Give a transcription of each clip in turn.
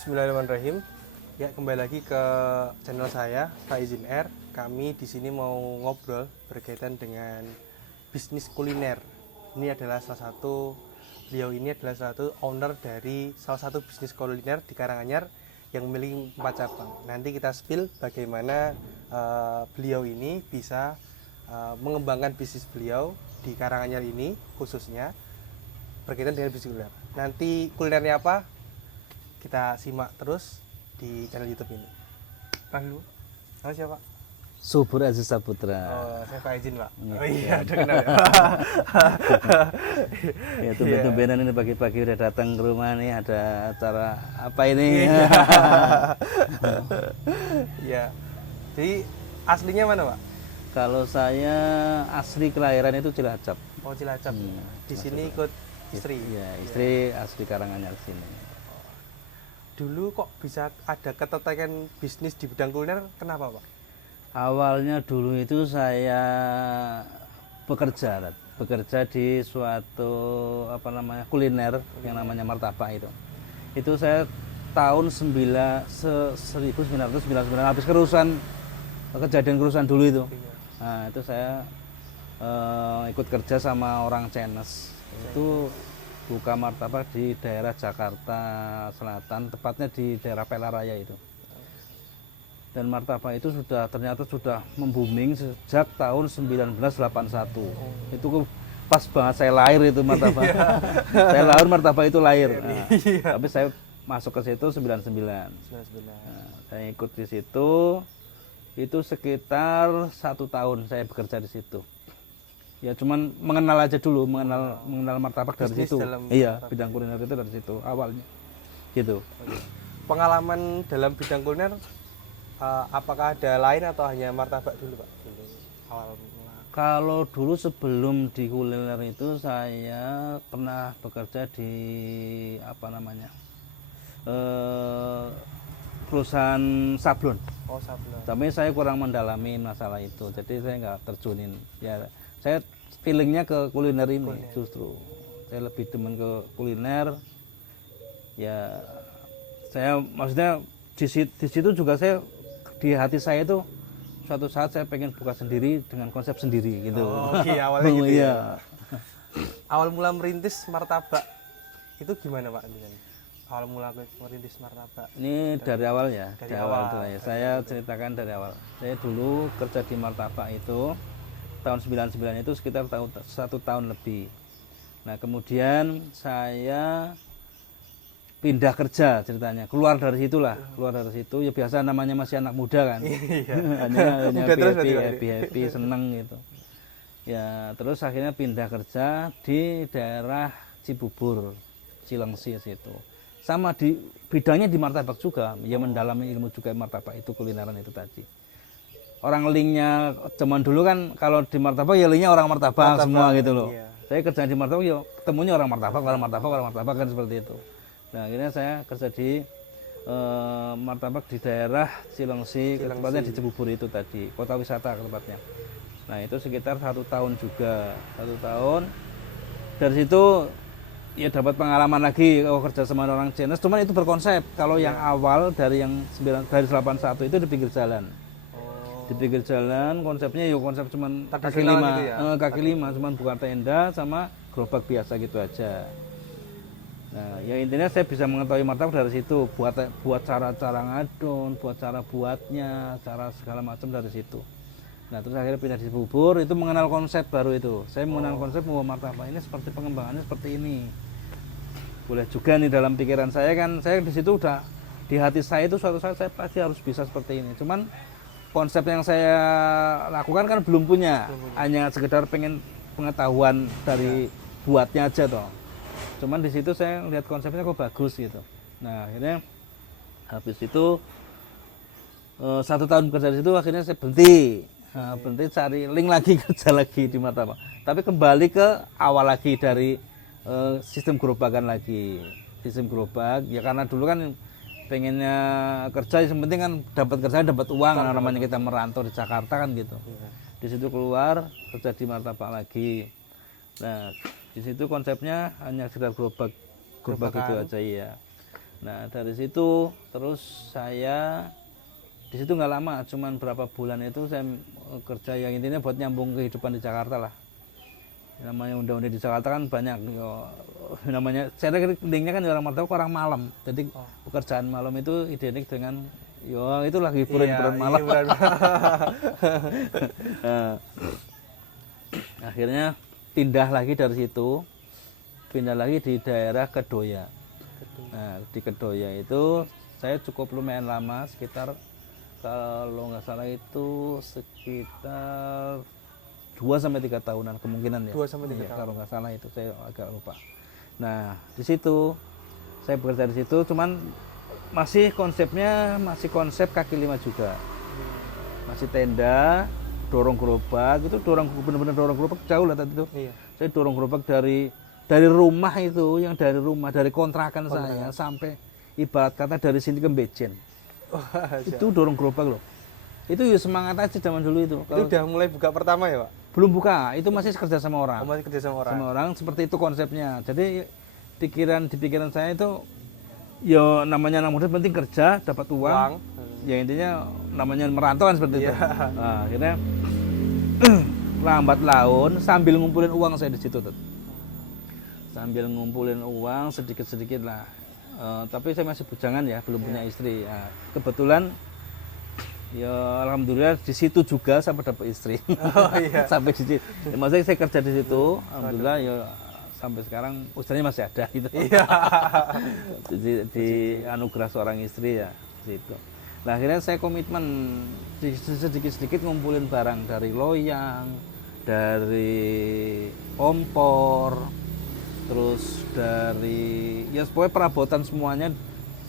Bismillahirrahmanirrahim. Ya, kembali lagi ke channel saya, Faizin R. Kami di sini mau ngobrol berkaitan dengan bisnis kuliner. Beliau ini adalah salah satu owner dari salah satu bisnis kuliner di Karanganyar yang memiliki 4 cabang. Nanti kita spill bagaimana beliau ini bisa mengembangkan bisnis beliau di Karanganyar ini khususnya berkaitan dengan bisnis kuliner. Nanti kulinernya apa? Kita simak terus di channel YouTube ini. Pak dulu. Halo, siapa? Subur Aziz Saputra. Oh, saya Pak Izin, Pak. Iya. Oh iya, udah kenal ya. Ya tumben-tumbenan ini pagi-pagi udah datang ke rumah nih, ada acara apa ini? Iya. Jadi aslinya mana, Pak? Kalau saya asli kelahiran itu Cilacap. Oh, Cilacap. Di sini ikut istri. Ya, istri asli Karanganyar sini. Dulu kok bisa ada ketertarikan bisnis di bidang kuliner? Kenapa, Pak? Awalnya dulu itu saya bekerja di suatu kuliner yang namanya martabak itu. Itu saya tahun 1999 habis kejadian kerusuhan dulu itu. Nah, itu saya ikut kerja sama orang Chinese. Itu buka martabak di daerah Jakarta Selatan, tepatnya di daerah Pelaraya itu. Dan martabak itu ternyata sudah membooming sejak tahun 1981. Itu pas banget saya lahir itu martabak. Saya lahir martabak itu lahir. Nah, tapi saya masuk ke situ 99. Nah, saya ikut di situ. Itu sekitar 1 tahun saya bekerja di situ. Ya cuman mengenal aja dulu, mengenal martabak dari situ. Iya, bidang kuliner itu dari situ awalnya. Gitu. Pengalaman dalam bidang kuliner apakah ada lain atau hanya martabak dulu, Pak? Awal mula. Kalau dulu sebelum di kuliner itu saya pernah bekerja di perusahaan sablon. Oh, sablon. Tapi saya kurang mendalami masalah itu, jadi saya nggak terjunin. Ya, saya feelingnya ke kuliner ini justru. Saya lebih demen ke kuliner. Ya, saya maksudnya di situ juga saya di hati saya itu suatu saat saya pengen buka sendiri dengan konsep sendiri gitu. Oh, iya, awalnya gitu Iya. ya. Awal mula merintis martabak itu gimana, Pak? Awal mula merintis martabak. Ini dari awal ya, Dari dari awal awal. dulu ya. Saya ceritakan dari awal. Saya dulu kerja di martabak itu tahun 99 itu sekitar 1 tahun lebih. Nah, kemudian saya pindah kerja ceritanya, keluar dari situ ya biasa namanya masih anak muda kan. hanya happy seneng gitu ya. Terus akhirnya pindah kerja di daerah Cibubur, Cilengsi situ, sama di bidangnya di martabak juga, ya mendalami ilmu juga martabak itu, kulineran itu tadi. Orang linknya zaman dulu kan kalau di martabak ya linknya orang martabak semua gitu loh. Iya. Saya kerja di martabak ya ketemunya orang martabak kan seperti itu. Nah, akhirnya saya kerja di martabak di daerah Cilengsi, tepatnya di Cibubur itu tadi, kota wisata tempatnya. Nah, itu sekitar 1 tahun juga, 1 tahun. Dari situ ya dapat pengalaman lagi kerja sama orang Chinese, cuman itu berkonsep. Kalau yang awal dari 81 itu di pinggir jalan. Di pinggir jalan konsepnya ya konsep cuman kaki lima, gitu ya? Kaki lima, cuman bukan tenda sama gerobak biasa gitu aja. Nah, ya intinya saya bisa mengetahui martabak dari situ, buat cara-cara ngadon, buat cara buatnya, cara segala macam dari situ. Nah, terus akhirnya pindah di Cibubur, itu mengenal konsep baru itu. Saya mengenal konsep bahwa martabak ini seperti pengembangannya seperti ini. Boleh juga nih dalam pikiran saya kan, saya di situ udah di hati saya itu suatu saat saya pasti harus bisa seperti ini. Cuman konsep yang saya lakukan kan belum punya, hanya sekedar pengen pengetahuan dari buatnya aja toh. Cuman di situ saya lihat konsepnya kok bagus gitu. Nah, akhirnya habis itu 1 tahun kerja di situ, akhirnya saya berhenti cari link lagi, kerja lagi di martabak. Tapi kembali ke awal lagi dari sistem gerobakan lagi. Sistem gerobak ya karena dulu kan pengennya kerja, yang penting kan dapat kerja, dapat uang, karena namanya kita merantau di Jakarta kan gitu. Di situ keluar kerja di martabak lagi. Nah, di situ konsepnya hanya sekedar gerobak itu aja ya. Nah dari situ terus saya di situ nggak lama, cuman berapa bulan itu saya kerja yang intinya buat nyambung kehidupan di Jakarta lah. Namanya undang-undang di Jakarta kan banyak, namanya saya linknya kan orang martabak orang malam, jadi pekerjaan malam itu identik dengan itulah hiburan malam. Nah, akhirnya pindah lagi dari situ, pindah lagi di daerah Kedoya. Nah di Kedoya itu saya cukup lumayan lama, sekitar kalau nggak salah itu sekitar 2-3 tahunan kemungkinan ya. 2-3 tahun. Kalau nggak salah itu saya agak lupa. Nah di situ saya bekerja di situ, cuman masih konsepnya masih konsep kaki lima juga, masih tenda, dorong gerobak itu, benar-benar dorong gerobak jauh lah tadi itu. Iya. Saya dorong gerobak dari rumah itu, yang dari kontrakan saya sampai ibarat kata dari sini ke Bejen. Itu dorong gerobak loh. Itu ya semangat aja zaman dulu itu. Itu udah mulai buka pertama ya Pak? Belum buka, itu masih kerja sama orang. Masih kerja sama orang. Sama orang, seperti itu konsepnya. Jadi di pikiran saya itu, ya namanya anak muda penting kerja, dapat uang. Ya intinya namanya merantau kan seperti itu. Nah, akhirnya lambat laun sambil ngumpulin uang saya di situ. Sambil ngumpulin uang sedikit-sedikit lah. Tapi saya masih bujangan ya, belum punya istri. Nah, kebetulan ya alhamdulillah di situ juga sampai dapat istri. Sampai di situ. Ya, maksudnya saya kerja di situ, alhamdulillah ya sampai sekarang istrinya masih ada gitu. di anugerah seorang istri ya situ. Nah, akhirnya saya komitmen sedikit-sedikit ngumpulin barang dari loyang, dari kompor, terus dari ya pokoknya perabotan semuanya,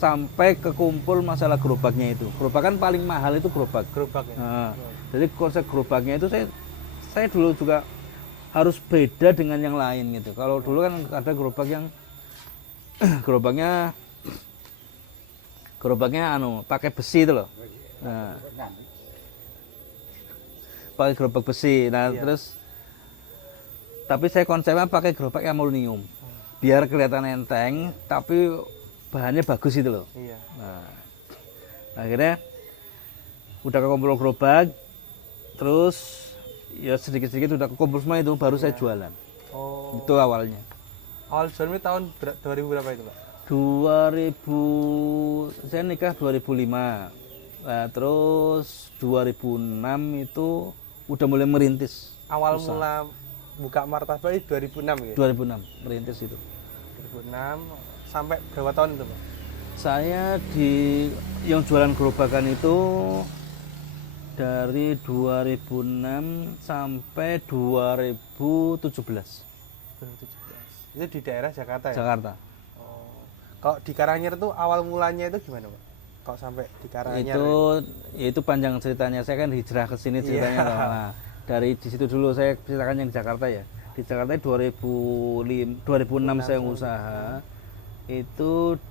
sampai kekumpul masalah gerobaknya itu. Gerobak kan paling mahal itu gerobak. Gerobak ya. Nah, jadi konsep gerobaknya itu saya dulu juga harus beda dengan yang lain gitu. Kalau dulu kan ada gerobak yang gerobaknya pakai besi itu loh. Nah, pakai gerobak besi. Nah, terus tapi saya konsepnya pakai gerobak aluminium. Biar kelihatan enteng tapi bahannya bagus itu loh. Iya. Nah, akhirnya udah kekumpul gerobak, terus ya sedikit-sedikit udah kekumpul semua itu, baru saya jualan. Itu awalnya. Awal jualan itu tahun 2000 berapa itu Pak? 2000, saya nikah 2005. Nah, terus 2006 itu udah mulai merintis. Awal mula buka martabak itu 2006 ya? 2006 merintis itu. 2006 sampai berapa tahun itu Pak? Saya yang jualan gerobakan itu dari 2006 sampai 2017. Itu di daerah Jakarta ya? Jakarta. Kalau di Karanganyar itu awal mulanya itu gimana Pak? Kalau sampai di Karanganyar itu panjang ceritanya. Saya kan hijrah ke sini ceritanya. Nah, dari di situ dulu saya ceritakan yang di Jakarta ya. Di Jakarta 2006 saya usaha. Itu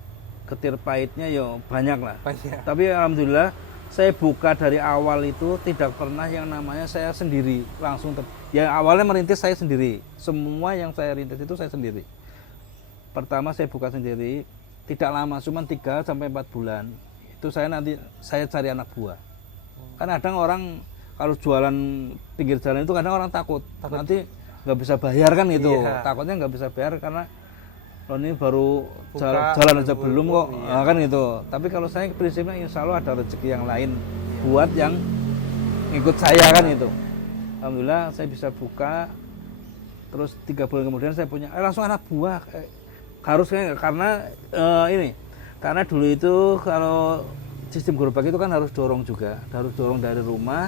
getir pahitnya ya banyak lah. Tapi alhamdulillah saya buka dari awal itu tidak pernah yang namanya saya sendiri langsung ya awalnya merintis saya sendiri. Semua yang saya rintis itu saya sendiri. Pertama saya buka sendiri, tidak lama, cuma 3-4 bulan. Itu saya cari anak buah. Kan kadang orang kalau jualan pinggir jalan itu kadang orang takut. Nanti nggak bisa bayar kan gitu. Takutnya nggak bisa bayar karena ini baru jalan aja belum kok, nah, kan gitu. Tapi kalau saya prinsipnya insya Allah ada rezeki yang lain buat yang ikut saya kan itu. Alhamdulillah saya bisa buka, terus 3 bulan kemudian saya punya langsung anak buah. Harusnya karena karena dulu itu kalau sistem gerobak itu kan harus dorong juga, harus dorong dari rumah,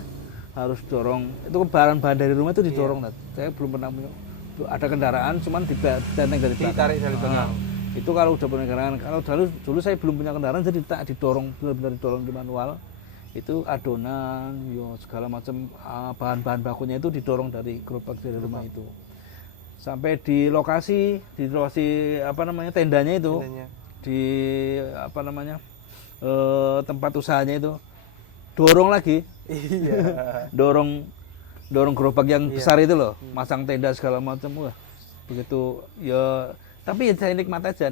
harus dorong itu bahan-bahan dari rumah itu didorong. Saya belum pernah punya. Ada kendaraan cuman ditenteng dari belakang. Ditarik dari belakang. Itu kalau udah punya kendaraan. Kalau dulu saya belum punya kendaraan, jadi tak didorong, benar-benar didorong di manual. Itu adonan, segala macam bahan-bahan bakunya itu didorong dari gerobak dari rumah itu. Sampai di lokasi apa namanya tendanya itu, di apa namanya tempat usahanya itu, dorong lagi. dorong gerobak yang besar itu loh, masang tenda segala macam, wah begitu ya. Tapi ya saya nikmat aja.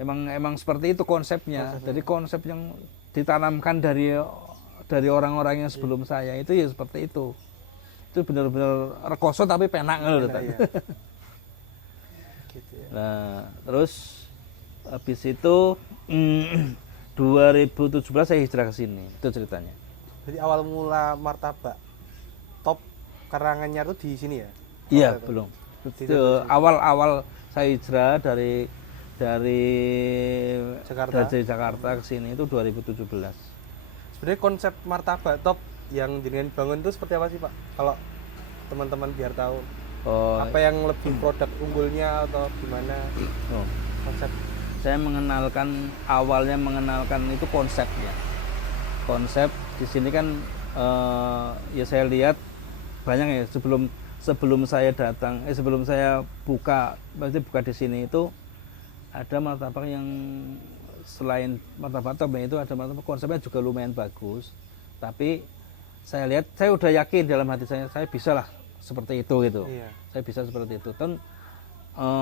emang seperti itu konsepnya. Jadi konsep yang ditanamkan dari orang-orang yang sebelum saya itu ya seperti itu. Itu benar-benar rekoso tapi penak loh. Ya. Gitu ya. Nah, terus habis itu 2017 saya hijrah ke sini. Itu ceritanya. Jadi awal mula Martabak Top Karanganyar itu di sini ya? Iya, Itu? belum. Di Itu awal-awal saya hijrah dari Jakarta ke sini itu 2017. Sebenarnya konsep Martabak Top yang jenengan bangun itu seperti apa sih Pak? Kalau teman-teman biar tahu Oh, apa yang lebih produk unggulnya atau gimana oh. konsep? Saya awalnya mengenalkan itu konsepnya. Konsep di sini kan ya saya lihat banyak ya sebelum saya datang sebelum saya buka di sini itu ada martabak yang selain martabak top itu ada martabak konsepnya juga lumayan bagus. Tapi saya lihat saya udah yakin dalam hati saya bisa lah seperti itu gitu. Iya. Saya bisa seperti itu. Dan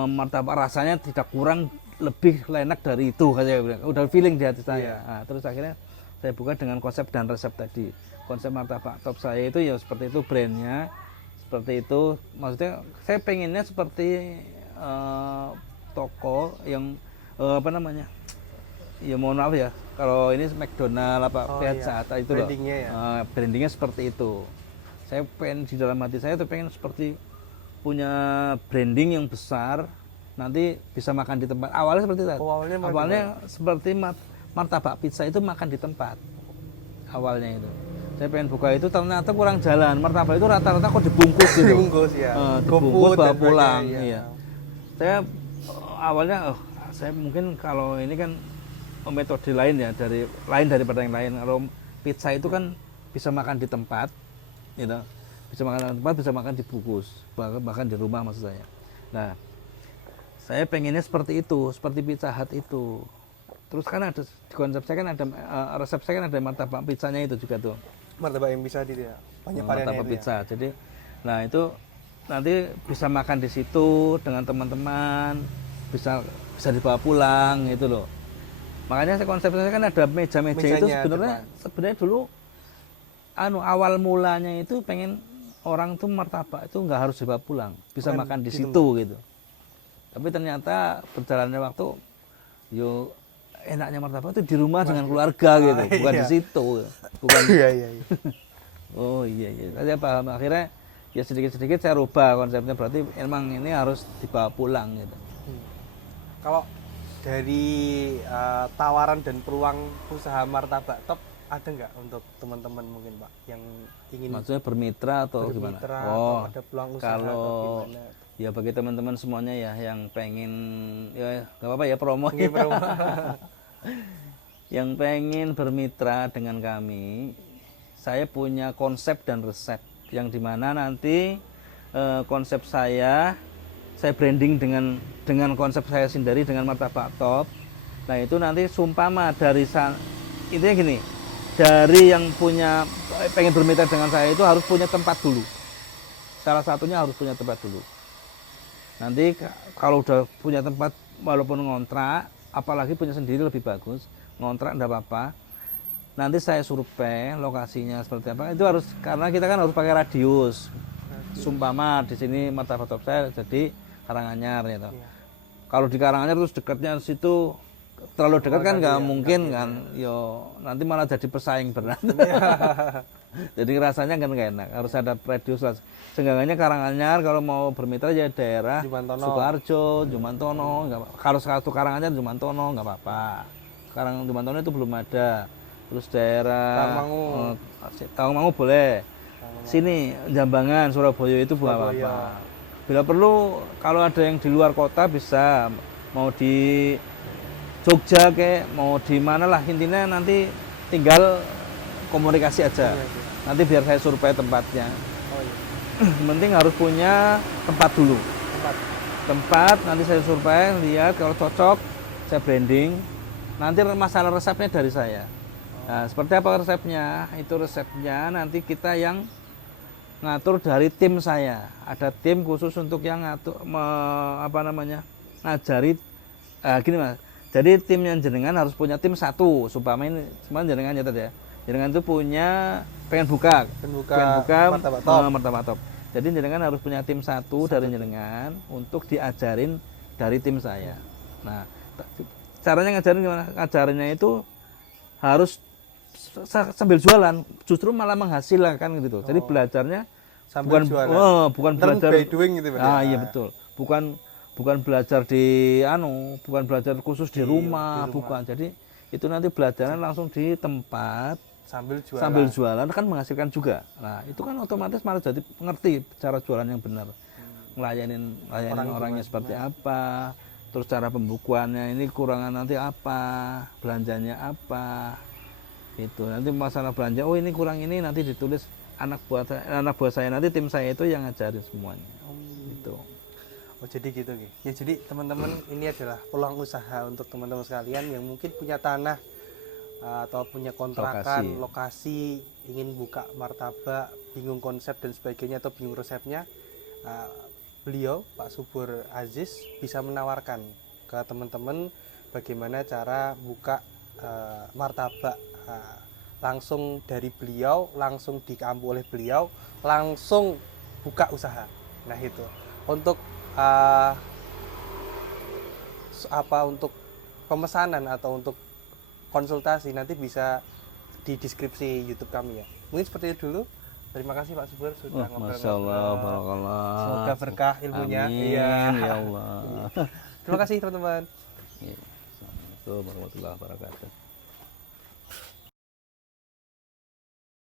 martabak rasanya tidak kurang lebih enak dari itu saya bilang. Udah feeling di hati saya. Iya. Nah, terus akhirnya saya buka dengan konsep dan resep tadi. Konsep martabak top saya itu ya seperti itu brandnya, seperti itu. Maksudnya saya pengennya seperti toko yang apa namanya? Ya mohon maaf ya, kalau ini McDonald Pizza iya. itu loh. Brandingnya ya? Brandingnya seperti itu. Saya pengen di dalam hati saya tuh pengen seperti punya branding yang besar, nanti bisa makan di tempat. Awalnya seperti itu. Awalnya seperti martabak pizza itu makan di tempat. Awalnya itu. Saya pengen buka itu ternyata kurang jalan. Martabak itu rata-rata kok dibungkus gitu. Dibungkus ya. Dibungkus bawa pulang. Iya. Iya. Saya awalnya saya mungkin kalau ini kan metode lain ya daripada yang lain. Kalau pizza itu kan bisa makan di tempat, gitu. Bisa makan di tempat, bisa makan dibungkus, bahkan di rumah maksud saya. Nah, saya pengennya seperti itu, seperti Pizza Hut itu. Terus kan ada di konsep saya kan ada resep saya kan ada martabak pizzanya itu juga tuh. Martabak yang bisa dia banyak variannya Martabak itu pizza. ya? Jadi, nah itu nanti bisa makan di situ dengan teman-teman, bisa dibawa pulang gitu loh. Makanya konsepnya kan ada meja-meja itu sebenarnya dulu awal mulanya itu pengen orang tuh martabak itu nggak harus dibawa pulang, bisa makan di situ gitu. Tapi ternyata berjalannya waktu enaknya martabak itu di rumah dengan keluarga gitu, bukan di situ. Bukan. Iya. Oh iya. Saya paham akhirnya ya sedikit-sedikit saya rubah konsepnya, berarti emang ini harus dibawa pulang gitu. Kalau dari tawaran dan peluang usaha Martabak Top ada nggak untuk teman-teman mungkin Pak yang ingin maksudnya bermitra atau gimana? Atau ada peluang usaha kalau atau gimana? Ya bagi teman-teman semuanya ya yang pengen ya nggak apa-apa ya promo. Yang pengen bermitra dengan kami, saya punya konsep dan resep yang dimana nanti konsep saya branding dengan konsep saya sendiri dengan martabak top. Nah itu nanti sumpama dari intinya gini, dari yang pengen bermitra dengan saya itu harus punya tempat dulu. Salah satunya harus punya tempat dulu. Nanti kalau udah punya tempat walaupun ngontrak, apalagi punya sendiri lebih bagus. Ngontrak enggak apa-apa. Nanti saya survei lokasinya seperti apa. Itu harus karena kita kan harus pakai radius. Sumpama di sini martabak top saya jadi Karanganyar gitu. Iya. Kalau di Karanganyar terus dekatnya situ terlalu dekat kan nggak mungkin kan. Yo nanti malah jadi pesaing berat. Jadi rasanya kan nggak enak. Harus ada radius lah. Seenggaknya Karanganyar kalau mau bermitra ya daerah Sukoharjo, Jumantono. Kalau satu Karanganyar Jumantono nggak apa-apa. Sekarang Jumantono itu belum ada. Terus daerah Tawangmangu boleh. Sini Jambangan, Surabaya itu bukan apa-apa. Bila perlu kalau ada yang di luar kota bisa, mau di Jogja mau di mana lah, intinya nanti tinggal komunikasi aja. Nanti biar saya survei tempatnya. Penting harus punya tempat dulu. Tempat nanti saya survei, lihat kalau cocok saya branding. Nanti masalah resepnya dari saya. Nah, seperti apa resepnya? Itu resepnya nanti kita yang ngatur dari tim saya. Ada tim khusus untuk yang ngatur ngajari gini Mas. Jadi timnya jenengan harus punya tim satu, supaya ini cuma jenengan nyatet ya. Jenengan itu punya pengen buka martabak top. Jadi jenengan harus punya tim satu dari jenengan untuk diajarin dari tim saya. Nah, caranya ngajarin gimana? Ngajarinnya itu harus sambil jualan, justru malah menghasilkan gitu. Jadi belajarnya sambil bukan jualan. bukan Learn belajar by doing gitu, Pak. iya betul. Bukan belajar bukan belajar khusus di rumah, bukan. Jadi itu nanti belajarnya langsung di tempat sambil jualan kan menghasilkan juga. Nah, itu kan otomatis malah jadi ngerti cara jualan yang benar. Ngelayanin orangnya seperti apa, terus cara pembukuannya ini kurangan nanti apa, belanjanya apa. Itu nanti masalah belanja, oh ini kurang ini nanti ditulis anak buah saya nanti tim saya itu yang ngajarin semuanya. Gitu. Oh jadi gitu ya. Jadi teman-teman ini adalah peluang usaha untuk teman-teman sekalian yang mungkin punya tanah atau punya kontrakan, lokasi, ingin buka martabak, bingung konsep dan sebagainya atau bingung resepnya. Beliau Pak Subur Aziz bisa menawarkan ke teman-teman bagaimana cara buka martabak langsung dari beliau, langsung dikampu oleh beliau, langsung buka usaha. Nah itu untuk untuk pemesanan atau untuk konsultasi nanti bisa di deskripsi YouTube kami ya. Mungkin seperti itu dulu. Terima kasih Pak Subur sudah ngobrol. Masya Allah, barakallah. Semoga berkah ilmunya. Amin, iya. Ya Allah. Terima kasih teman-teman. Assalamualaikum warahmatullahi wabarakatuh.